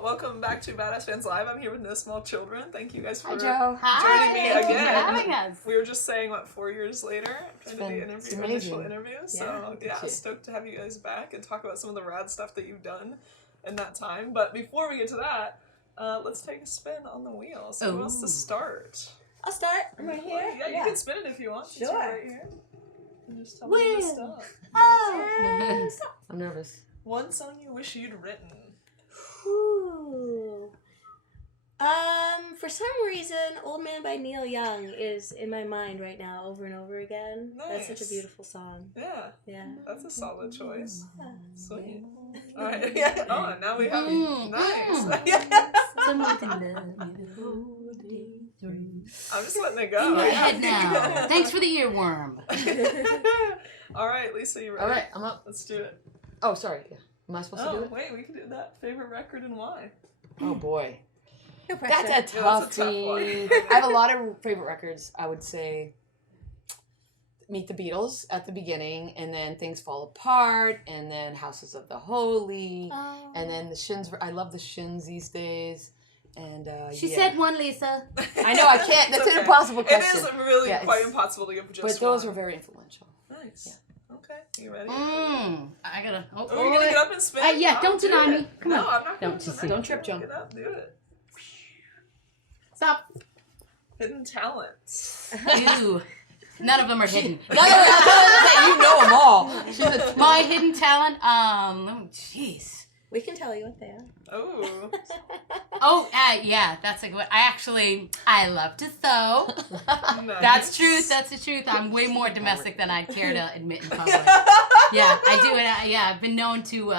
Welcome back to Badass Fans Live. I'm here with No Small Children. Thank you guys for joining me Thank again. you for having us. We were just saying, 4 years later, trying to do initial interviews. Yeah. So, stoked to have you guys back and talk about some of the rad stuff that you've done in that time. But before we get to that, let's take a spin on the wheel. So, who wants to start? I'll start. I'm right here. Yeah, you can spin it if you want. Sure. It's right here. And just tell me when to stop. Oh. I'm nervous. One song you wish you'd written. Ooh. For some reason, Old Man by Neil Young is in my mind right now over and over again. Nice. That's such a beautiful song. Yeah. Yeah. That's a solid choice. Yeah. Sweet. All right. Yeah. Oh, and now we have nice. Someone can love you the whole day through. I'm just letting it go. In your head now. Thanks for the earworm. All right, Lisa, you ready? All right, I'm up. Let's do it. Oh, sorry. Am I supposed to do it? Wait, we can do that. Favorite record and why? Oh boy, No pressure. that's a Yeah, that's a tough toughie. one. I have a lot of favorite records. I would say Meet the Beatles at the beginning, and then Things Fall Apart, and then Houses of the Holy, and then the Shins. I love the Shins these days. And She said one, Lisa. I know I can't. That's an impossible question. It is really Yeah, quite impossible to give just But those one. were very influential. Nice. Yeah. Okay, you ready? I gotta. Oh, you're gonna get up and spin? Yeah, don't do deny it. me. Come no, on. I'm not Don't gonna just- deny don't trip, you. Joan. Get up, do it. Stop. Hidden talents. Ew. None of them are hidden. You know them all. She's a My hidden talent. Jeez. We can tell you what they are. Oh. Oh, yeah, that's a good. I love to sew. Nice. That's truth. That's the truth. I'm way more domestic than I care to admit in public. Yeah, I do it. I've been known to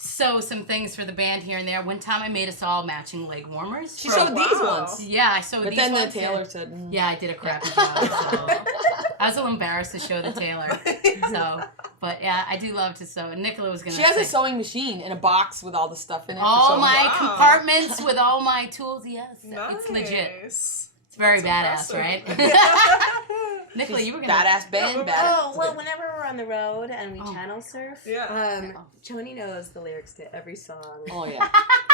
sew some things for the band here and there. One time I made us all matching leg warmers. She showed these wow. ones. Yeah, I sewed But these then ones. the tailor said, Yeah, I did a crappy job. So. I was a little embarrassed to show the tailor. So, but yeah, I do love to sew. And Nicola was going to She has a sewing machine in a box with all the stuff in it. all for my Wow. compartments with all my tools. Yes, Nice. it's legit. It's very That's badass, right? Nicola, you were going to... badass band, badass. Oh, well, whenever we're on the road and we channel surf, Yeah. Joni knows the lyrics to every song. Oh, yeah.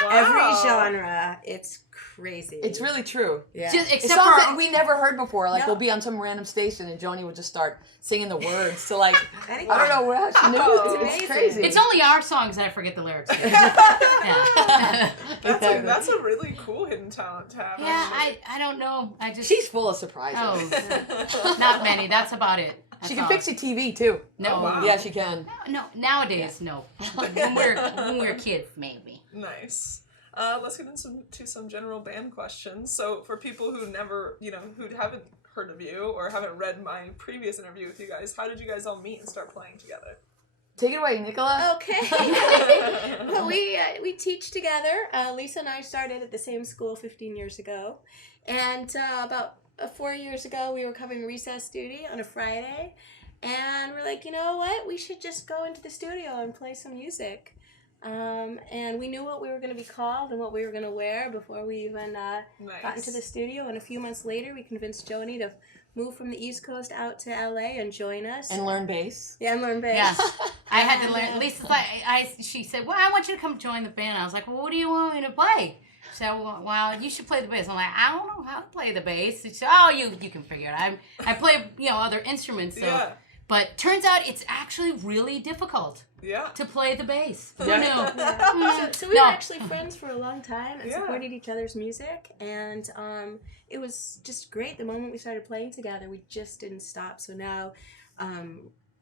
Wow. Every genre. It's crazy. It's really true. Yeah. Just, It's except songs for... that we never heard before. Like, No. we'll be on some random station and Joni would just start singing the words to, like, I I don't know how she knew. Oh, It's amazing. crazy. It's only our songs that I forget the lyrics to. Yeah, That's a really cool hidden talent to have. actually. I don't know. I just... She's full of surprises. Oh, not many. That's about it. That's She can all. fix your TV, too. No. Oh, wow. Yeah, she can. No, nowadays, no. When we're kids, maybe. Nice. Let's get into some general band questions. So for people who never, who haven't heard of you or haven't read my previous interview with you guys, how did you guys all meet and start playing together? Take it away, Nicola. Okay. Well, we teach together. Lisa and I started at the same school 15 years ago. And about 4 years ago, we were covering recess duty on a Friday. And we're like, you know what? We should just go into the studio and play some music. And we knew what we were going to be called and what we were going to wear before we even got into the studio. And a few months later, we convinced Joni to move from the East Coast out to LA and join us. And learn bass. Yeah, and learn bass. Yeah. I had to learn. Lisa's like, she said, well, I want you to come join the band. I was like, well, what do you want me to play? She said, well, you should play the bass. I'm like, I don't know how to play the bass. She said, oh, you can figure it out. I play, other instruments. So. Yeah. But turns out it's actually really difficult Yeah. to play the bass. Who Yeah. knew? Yeah. So we were actually friends for a long time and Yeah. supported each other's music, and it was just great. The moment we started playing together, we just didn't stop. So now,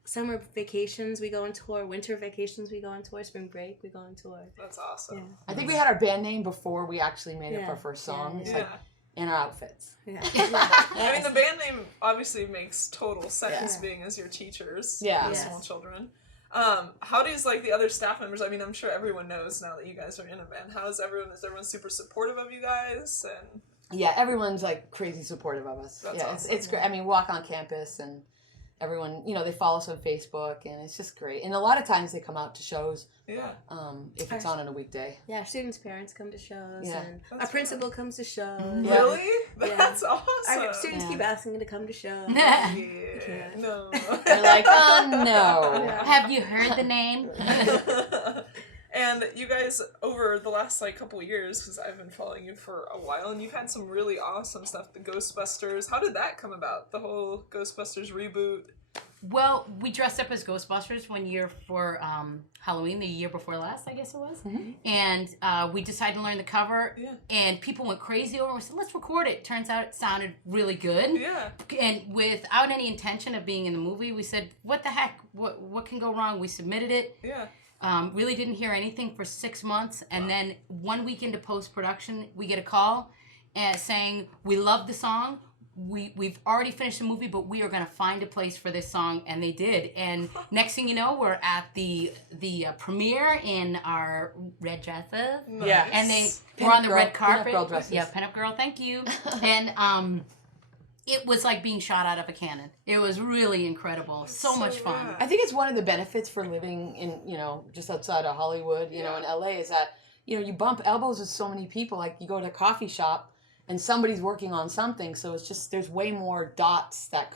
summer vacations we go on tour, winter vacations we go on tour, spring break we go on tour. That's awesome. Yeah. I think we had our band name before we actually made up Yeah. our first song. Yeah, It's Yeah. like in our outfits. Yeah. I mean, the band name obviously makes total sense, Yeah. being as your teachers, Yeah. with Yes. small children. How does the other staff members? I mean, I'm sure everyone knows now that you guys are in a band. How is everyone? Is everyone super supportive of you guys? And Yeah, everyone's like crazy supportive of us. That's yeah, awesome. it's great. I mean, walk on campus and everyone, they follow us on Facebook and it's just great. And a lot of times they come out to shows yeah, if it's on a weekday. Yeah, our students' parents come to shows, Yeah. and That's our principal comes to shows. Yeah. really? Yeah. That's awesome. Our students Yeah. keep asking to come to shows. Yeah, Yeah. no. They're like, oh no. Yeah. Have you heard the name? And you guys, over the last like couple years, because I've been following you for a while, and you've had some really awesome stuff. The Ghostbusters. How did that come about? The whole Ghostbusters reboot. Well, we dressed up as Ghostbusters one year for Halloween, the year before last, I guess it was. Mm-hmm. And we decided to learn the cover, Yeah. and people went crazy over it. We said, let's record it. Turns out it sounded really good. Yeah. And without any intention of being in the movie, we said, what the heck? What can go wrong? We submitted it. Yeah. Really didn't hear anything for 6 months. And then 1 week into post-production, we get a call saying, we love the song. We've already finished the movie, but we are going to find a place for this song. And they did. And next thing you know, we're at the premiere in our red dresses. Nice. Yeah. And we're on the red carpet. Pin-up girl dresses. Yeah, pin-up girl, thank you. And it was like being shot out of a cannon. It was really incredible. So much fun. rad. I think it's one of the benefits for living in, just outside of Hollywood, in LA is that, you bump elbows with so many people. Like you go to a coffee shop and somebody's working on something. So it's just, there's way more dots that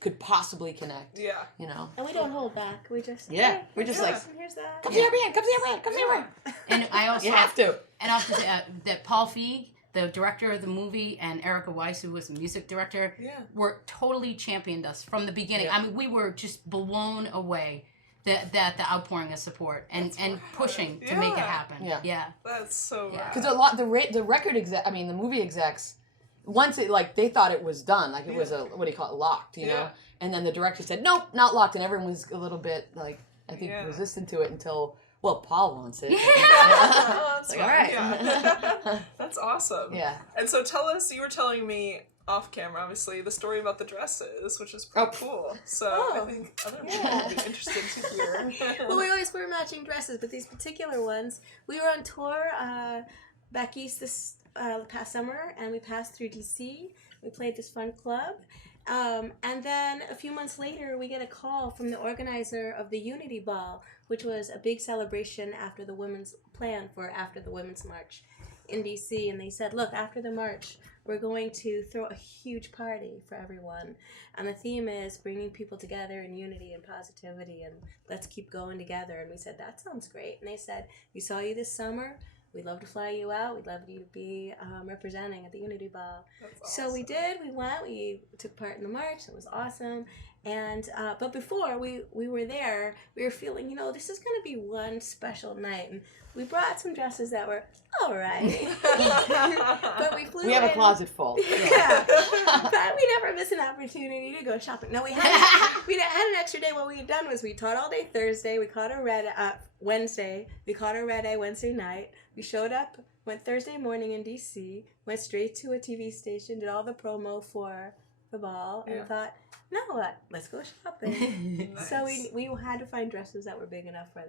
could possibly connect. Yeah. And we don't hold back. We just We're just like, here's that. come see our band, come see our band, come see our band. And I also You have to. And I have to say that Paul Feig, the director of the movie, and Erica Weiss, who was the music director, were totally championed us from the beginning. Yeah. I mean, we were just blown away that the outpouring of support and pushing to make it happen. Yeah. That's so rad. Because the record exec, the movie execs, once it they thought it was done, it was locked, you know, and then the director said nope, not locked, and everyone was a little bit resistant to it until Paul wants it. That's all right. Yeah. That's awesome. Yeah. And so tell us, you were telling me off camera, obviously, the story about the dresses, which is pretty cool. So I think other people will be interested to hear. Well, we always wear matching dresses, but these particular ones, we were on tour back east this past summer, and we passed through DC. We played this fun club. And then a few months later, we get a call from the organizer of the Unity Ball, which was a big celebration after the Women's March in DC. And they said, look, after the march, we're going to throw a huge party for everyone. And the theme is bringing people together in unity and positivity, and let's keep going together. And we said, that sounds great. And they said, we saw you this summer. We'd love to fly you out. We'd love you to be representing at the Unity Ball. That's So awesome. we did. We went. We took part in the march. It was awesome. And but before we were there, we were feeling, this is going to be one special night. And we brought some dresses that were all right. But we flew We have a in. closet full. Yeah. But we never miss an opportunity to go shopping. No, we had an extra day. What we had done was we taught all day Thursday. We caught a red Wednesday. We caught a red eye Wednesday night. We showed up, went Thursday morning in DC, went straight to a TV station, did all the promo for the ball, and thought, now what? Let's go shopping. Nice. So we had to find dresses that were big enough for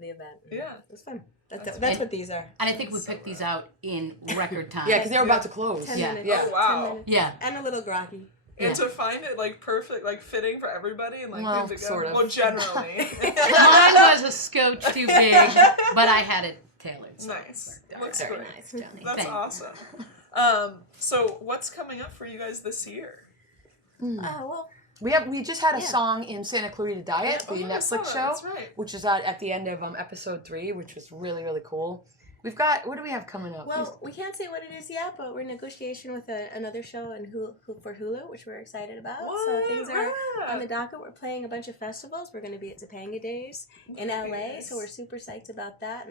the event. Yeah. It was fun. That's That's what these are. And I think we picked these out in record time. Yeah, because they were about to close. 10 Yeah. minutes. Yeah. Oh, wow. 10 minutes. Yeah. And a little groggy. And to find it perfect, fitting for everybody and Well, good to go. sort of. Well, generally. Mine was a scotch too big, but I had it tailored. So Nice. it worked out. Looks Very great. nice, Johnny. That's Thank you. awesome. So what's coming up for you guys this year? Oh, well, We just had a song in Santa Clarita Diet, the I saw Netflix that. show, That's right. which is at the end of episode 3, which was really, really cool. We've got, what do we have coming up? well, we can't say what it is yet, but we're in negotiation with another show for Hulu, which we're excited about. So things are on the docket. We're playing a bunch of festivals. We're going to be at Topanga Days in LA, so we're super psyched about that.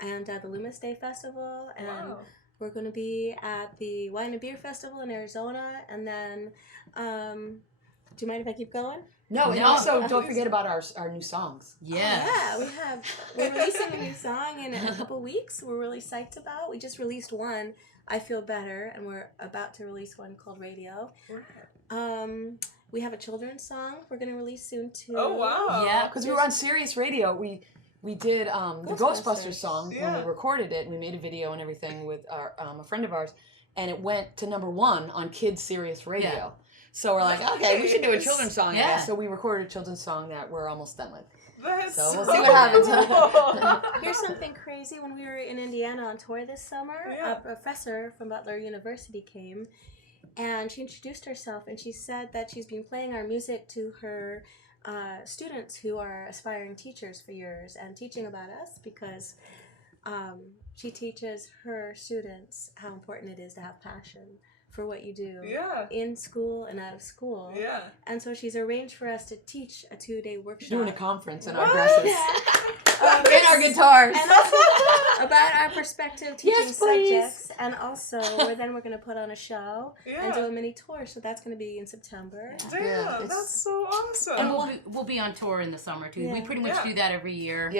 And the Loomis Day Festival, and we're going to be at the Wine and Beer Festival in Arizona, and then, do you mind if I keep going? No, and No. also don't forget about our new songs. Yeah. Oh, yeah, we're releasing a new song in a couple weeks. We're really psyched about. We just released one, I Feel Better, and we're about to release one called Radio. We have a children's song we're going to release soon too. Oh, wow. Yeah. Because we were on Sirius Radio, we did the Ghostbusters song when we recorded it. We made a video and everything with a friend of ours, and it went to #1 on Kids Sirius Radio. Yeah. So we're like, okay, we should do a children's song. Yeah. So we recorded a children's song that we're almost done with. That's So we'll see what happens. cool. Here's something crazy. When we were in Indiana on tour this summer, a professor from Butler University came, and she introduced herself, and she said that she's been playing our music to her students who are aspiring teachers for years and teaching about us because she teaches her students how important it is to have passion for what you do in school and out of school. Yeah. And so she's arranged for us to teach a 2-day workshop. Doing a conference in our dresses. In our guitars. And also about our prospective teaching subjects. And also, then we're going to put on a show and do a mini tour. So that's going to be in September. Damn, that's so awesome. And we'll be on tour in the summer, too. Yeah. We pretty much do that every year.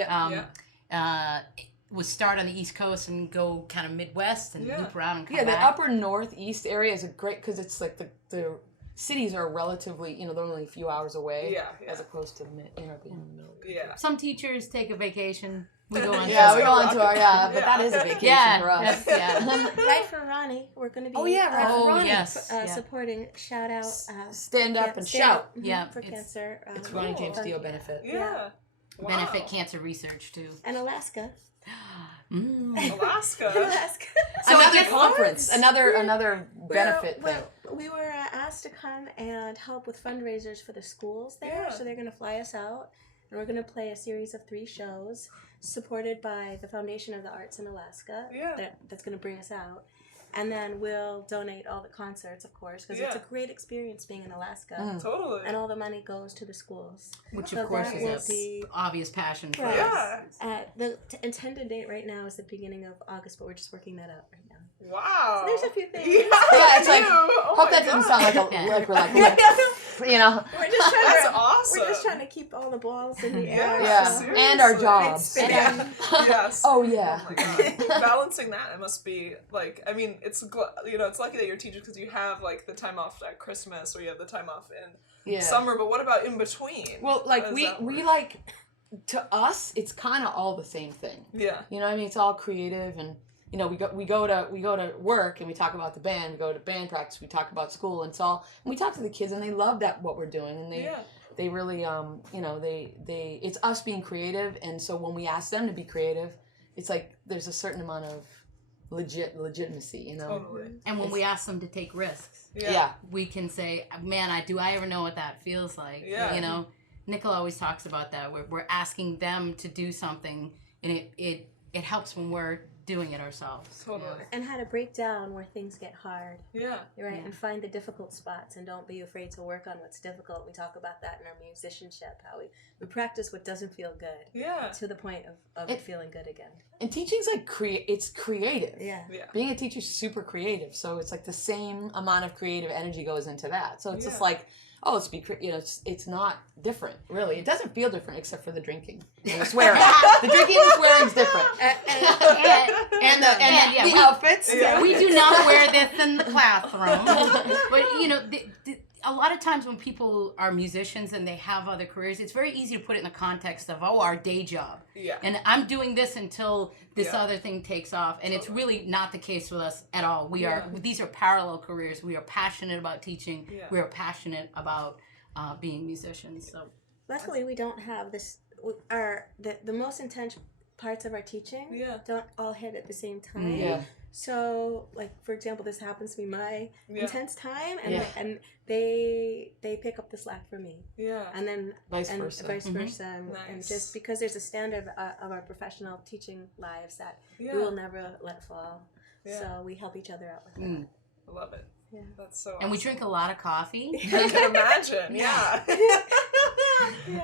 We'll start on the East Coast and go kind of Midwest and loop around and come back. The upper northeast area is a great, because it's like the cities are relatively, they're only a few hours away as opposed to being in the middle. Yeah. Some teachers take a vacation. We go on we go on tour, but that is a vacation for us. Right for Ronnie, we're going to be right for Ronnie. supporting, shout out. Stand up and shout. For cancer. It's Ronnie James Dio benefit. Yeah. Wow. Benefit cancer research, too. And Alaska. Alaska. So another conference, another benefit thing. We were asked to come and help with fundraisers for the schools there, so they're going to fly us out, and we're going to play a series of 3 shows supported by the Foundation of the Arts in Alaska. That's going to bring us out. And then we'll donate all the concerts, of course, because it's a great experience being in Alaska. Totally. And all the money goes to the schools. Which, of course, is an obvious passion for us. The intended date right now is the beginning of August, but we're just working that out right now. Wow. So there's a few things. It's like, hope that doesn't sound like we're like, We're just trying That's awesome. We're just trying to keep all the balls in the air. And our jobs. Yes. Oh yeah. Oh my God. Balancing that, it must be like, I mean, it's it's lucky that you're teaching because you have like the time off at Christmas or you have the time off in summer. But what about in between? Well, like we like, to us, it's kind of all the same thing. Yeah. You know what I mean? It's all creative and. We go to work and we talk about the band. We go to band practice. We talk about school and we talk to the kids and they love what we're doing and they really it's us being creative, and so when we ask them to be creative, it's like there's a certain amount of legitimacy, Totally. And when we ask them to take risks, we can say, man, do I ever know what that feels like? Yeah. Nicole always talks about that. We're asking them to do something, and it helps when we're doing it ourselves. Totally. And how to break down where things get hard. Yeah. Right, and find the difficult spots and don't be afraid to work on what's difficult. We talk about that in our musicianship, how we practice what doesn't feel good. Yeah. To the point of it feeling good again. And teaching's like it's creative. Yeah. Being a teacher's super creative, so it's like the same amount of creative energy goes into that. So it's just like, it's not different, really. It doesn't feel different except for the drinking and the swearing. The drinking and swearing's different. And the outfits. Yeah. We do not wear this in the classroom. But, a lot of times when people are musicians and they have other careers, it's very easy to put it in the context of, our day job. Yeah. And I'm doing this until this other thing takes off. And it's really not the case with us at all. These are parallel careers. We are passionate about teaching. Yeah. We are passionate about being musicians. So luckily we don't have this, the most intense parts of our teaching don't all hit at the same time. Yeah. So, like, for example, this happens to be my intense time, and they pick up the slack for me. Yeah. And then vice versa. Nice. And just because there's a standard of our professional teaching lives that we will never let fall. Yeah. So we help each other out with that. I love it. Yeah. That's so awesome. And we drink a lot of coffee. I can imagine. Yeah.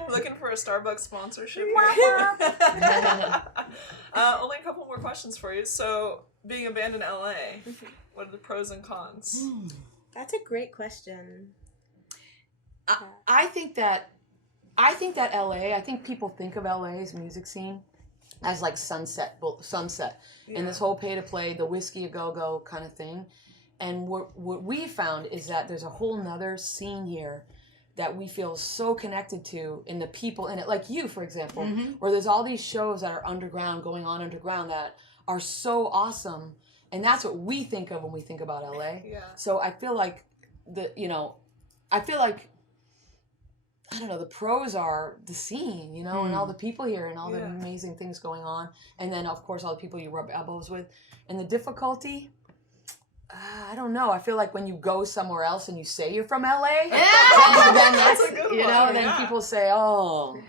Looking for a Starbucks sponsorship. Only a couple more questions for you. So, being a band in LA, what are the pros and cons? That's a great question. I think that LA, I think people think of LA's music scene as like sunset, and this whole pay to play, the whiskey a go-go kind of thing. And what we found is that there's a whole nother scene here that we feel so connected to, in the people in it, like you, for example, where there's all these shows that are going on underground that are so awesome, and that's what we think of when we think about LA. Yeah. So I feel like I don't know, the pros are the scene, and all the people here and all the amazing things going on, and then of course all the people you rub elbows with, and the difficulty. I don't know. I feel like when you go somewhere else and you say you're from LA, then That's that's, a good you one, know, then yeah. people say, oh,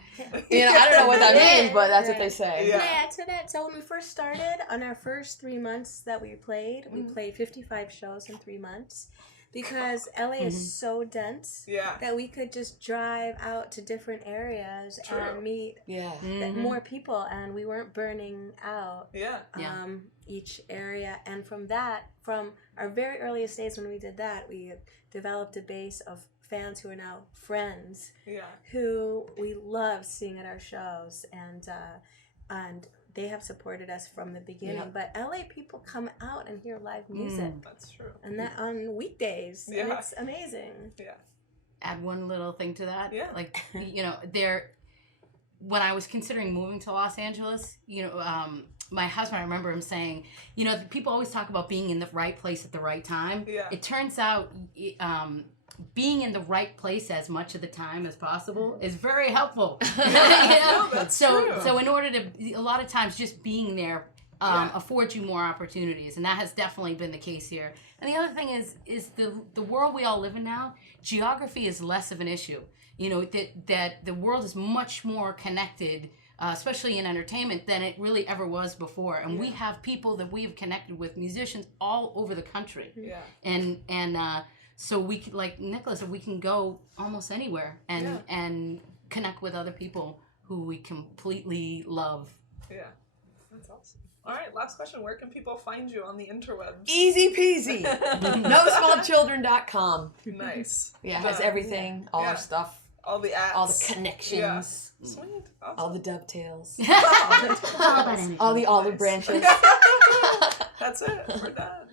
you know, I don't know what that means, but that's what they say. Yeah. Can I add to that? So when we first started, on our first 3 months that we played 55 shows in 3 months. Because LA is so dense that we could just drive out to different areas and meet more people, and we weren't burning out each area. And from our very earliest days when we did that, we developed a base of fans who are now friends, who we love seeing at our shows, and they have supported us from the beginning. Yeah. But LA people come out and hear live music. That's true. And that on weekdays. And it's amazing. Yeah. Add one little thing to that. Yeah. Like, you know, when I was considering moving to Los Angeles, you know, my husband, I remember him saying, you know, people always talk about being in the right place at the right time. Yeah. It turns out being in the right place as much of the time as possible is very helpful. You know? That's so true. so in order to, a lot of times just being there affords you more opportunities, and that has definitely been the case here. And the other thing is the world we all live in now, geography is less of an issue. You know, that the world is much more connected, especially in entertainment, than it really ever was before. And we have people that we've connected with, musicians all over the country. Yeah. And so we could, like Nicholas, we can go almost anywhere and connect with other people who we completely love. Yeah. That's awesome. All right, last question. Where can people find you on the interwebs? Easy peasy. NoSmallChildren.com. Nice. Yeah, it has everything, all our stuff, All the ads. all the connections, Sweet. Awesome. all the dovetails, All about anything. all the olive branches. That's it. We're done.